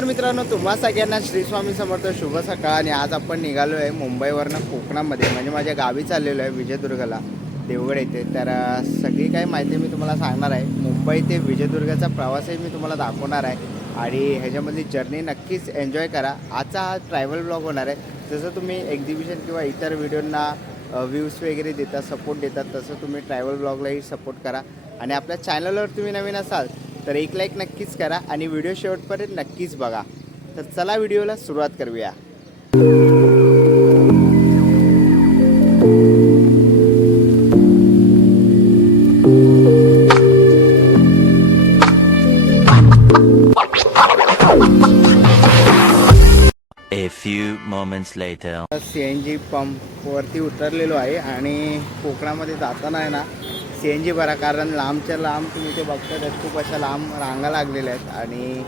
नमस्कार मित्रांनो तुम्हा सगळ्यांना श्री स्वामी समर्थ शुभ सकाळ. आणि आज आपण निघालो आहे मुंबईवरनं कोकणामध्ये म्हणजे माझ्या गावी चाललेलो आहे विजयदुर्गला देवगड येथे. तर सगळी काही माहिती मी तुम्हाला सांगणार आहे. मुंबई ते विजयदुर्गाचा प्रवासही मी तुम्हाला दाखवणार आहे. आणि ह्याच्यामधली जर्नी नक्कीच एन्जॉय करा. आजचा हा ट्रॅव्हल ब्लॉग होणार आहे. जसं तुम्ही एक्झिबिशन किंवा इतर व्हिडिओंना व्ह्यूज वगैरे देतात सपोर्ट देतात तसं तुम्ही ट्रॅव्हल ब्लॉगलाही सपोर्ट करा. आणि आपल्या चॅनलवर तुम्ही नवीन असाल तर एक लाईक नक्कीच करा आणि व्हिडिओ शेवटपर्यंत नक्कीच बघा तर चला व्हिडिओला सुरुवात करूया A few moments later. C N G पंपवरती उतरलेलो आहे आणि कोकणामध्ये जाताना आहे ना सी एन जी भरा कारण लांबच्या लांब तुम्ही ते बघता खूप अशा लांब रांगा लागलेल्या आहेत आणि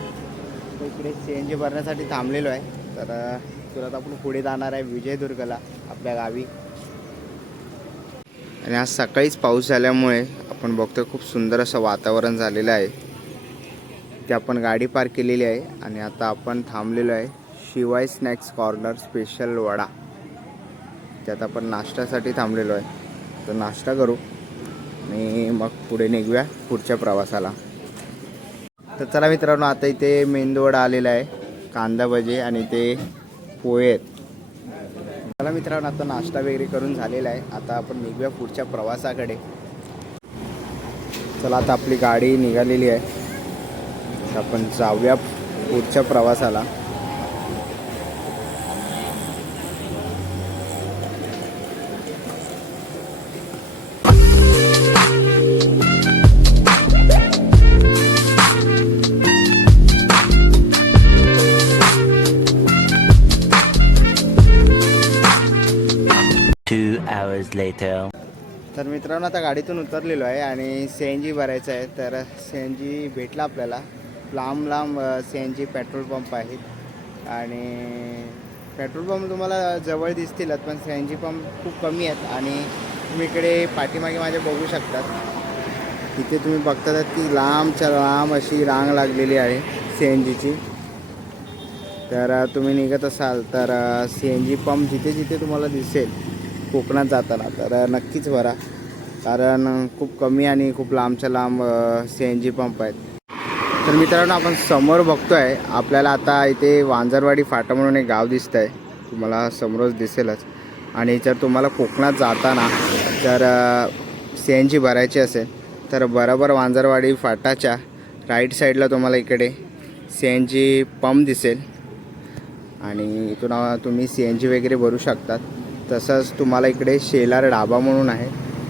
तो इकडे सी एन जी भरण्यासाठी थांबलेलो आहे. तर तुला आपण पुढे जाणार आहे विजयदुर्गला आपल्या गावी. आणि आज सकाळीच पाऊस झाल्यामुळे आपण बघतो खूप सुंदर असं वातावरण झालेलं आहे. ते आपण गाडी पार्क केलेली आहे आणि आता आपण थांबलेलो आहे शिवाय स्नॅक्स कॉर्नर स्पेशल वडा. त्यात आपण नाश्त्यासाठी थांबलेलो आहे. तर नाश्ता करू. आणि मग पुढे निघूया पुढच्या प्रवासाला. तर चला मित्रांनो आता इथे मेंदूवडा आलेला आहे कांदा भजे आणि ते पोहे आहेत. चला मित्रांनो आता नाश्ता वगैरे करून झालेला आहे. आता आपण निघूया पुढच्या प्रवासाकडे. चला आता आपली गाडी निघालेली आहे. आपण जाऊया पुढच्या प्रवासाला. Hours later. तर मित्रांनो आता गाडीतून उतरलेलो आहे आणि सी एन जी भरायचं आहे. तर सी एन जी भेटला आपल्याला. लांब लांब C N G petrol pump आहेत. आणि पेट्रोल पंप तुम्हाला जवळ दिसतीलच पण सी एन जी पंप खूप कमी आहेत. आणि तुम्ही इकडे पाठीमागे माझ्या बघू शकतात. इथे तुम्ही बघतात की लांबच्या लांब अशी रांग लागलेली आहे सी एन जीची तर तुम्ही निघत असाल तर सी एन जी पंप जिथे जिथे तुम्हाला दिसेल कोकणात जाताना तर नक्कीच भरा कारण खूप कमी आणि खूप लांबच्या लांब सी एन जी पंप आहेत. तर मित्रांनो आपण समोर बघतो आहे आपल्याला आता इथे वांजरवाडी फाटा म्हणून एक गाव दिसतं आहे तुम्हाला समोरच दिसेलच. आणि जर तुम्हाला कोकणात जाताना जर सी एन जी भरायची असेल तर बरोबर वांजरवाडी फाटाच्या राईट साईडला तुम्हाला इकडे सी एन जी पंप दिसेल. आणि इथून तुम्ही सी एन जी वगैरे भरू शकतात. तसंच तुम्हाला इकडे शेलार ढाबा म्हणून आहे.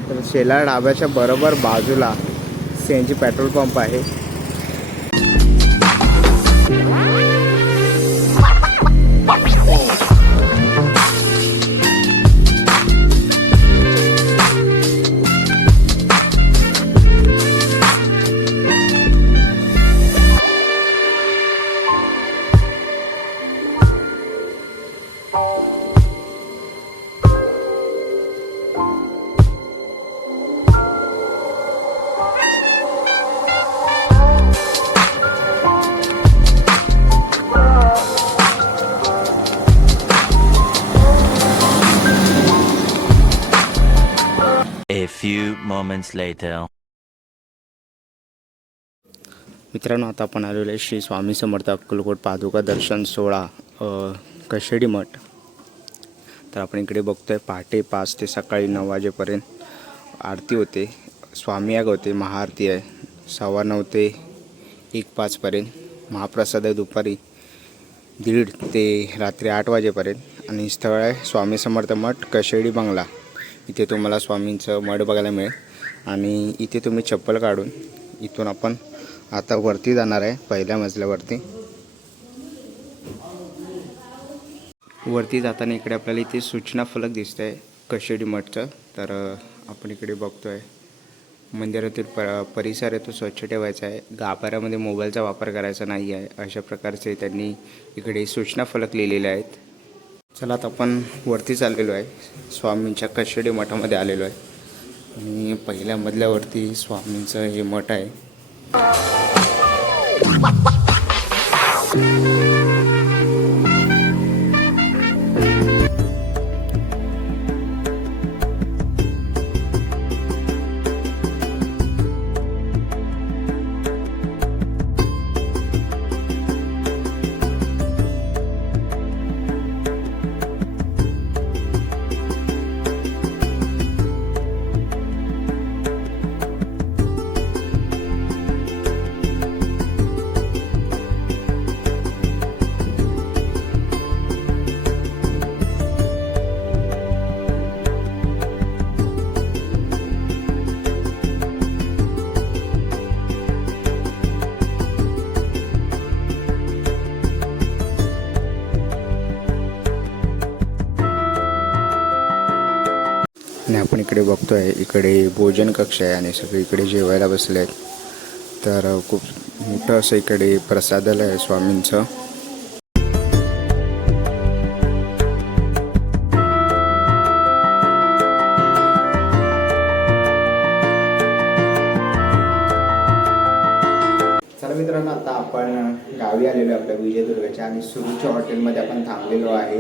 तर शेलार ढाब्याच्या बरोबर बाजूला C N G petrol pump आहे. A few moments later. मित्रांनो आता आपण आलेलो आहे श्री स्वामी समर्थ अक्कलकोट पादुका दर्शन सोहळा कशेडी मठ. तर आपण इकडे बघतोय पहाटे पाच ते सकाळी नऊ वाजेपर्यंत आरती होते. स्वामी याग होते महाआरती आहे. सव्वा नऊ ते एक पाचपर्यंत महाप्रसाद आहे दुपारी दीड ते रात्री आठ वाजेपर्यंत. आणि स्थळ आहे स्वामी समर्थ मठ कशेडी बंगला. इथे तुम्हाला स्वामींचं मठ बघायला मिळेल. आणि इथे तुम्ही चप्पल काढून इथून आपण आता वरती जाणार आहे पहिल्या मजल्यावरती. वरती जाताना इकडे आपल्याला इथे सूचना फलक दिसत आहे कशेडी मठचं. तर आपण इकडे बघतोय मंदिरातील प परिसर आहे तो स्वच्छ ठेवायचा आहे. गाभाऱ्यामध्ये मोबाईलचा वापर करायचा नाही आहे अशा प्रकारचे त्यांनी इकडे सूचना फलक लिहिलेले आहेत. चला आता आपण वरती चाललेलो आहे. स्वामींच्या कशेडी मठामध्ये आलेलो आहे. आणि पहिल्या मधल्यावरती स्वामींचं हे मठ आहे. आणि आपण इकडे बघतो आहे इकडे भोजन कक्ष आहे आणि सगळे इकडे जेवायला बसले आहेत तर खूप मोठं असं इकडे प्रसादालय आहे स्वामींचं. आपण गावी आलेलो आहे आपल्या विजयदुर्गाच्या आणि सुरूच्या हॉटेलमध्ये आपण थांबलेलो आहे.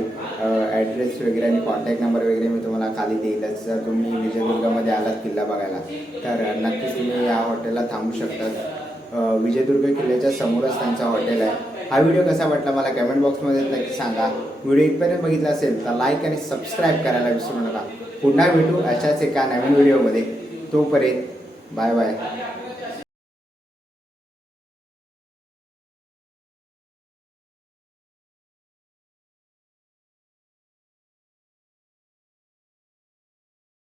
ॲड्रेस वगैरे आणि कॉन्टॅक्ट नंबर वगैरे मी तुम्हाला खाली देईलच जर तुम्ही विजयदुर्गामध्ये आलात किल्ला बघायला तर नक्कीच तुम्ही या हॉटेलला थांबू शकतात विजयदुर्ग किल्ल्याच्या समोरच त्यांचा हॉटेल आहे. हा व्हिडिओ कसा वाटला मला कमेंट बॉक्समध्ये नक्की सांगा. व्हिडिओ इथपर्यंत बघितला असेल तर लाईक आणि सबस्क्राईब करायला विसरू नका. पुन्हा भेटू अशाच एका नवीन व्हिडिओमध्ये. तोपर्यंत बाय बाय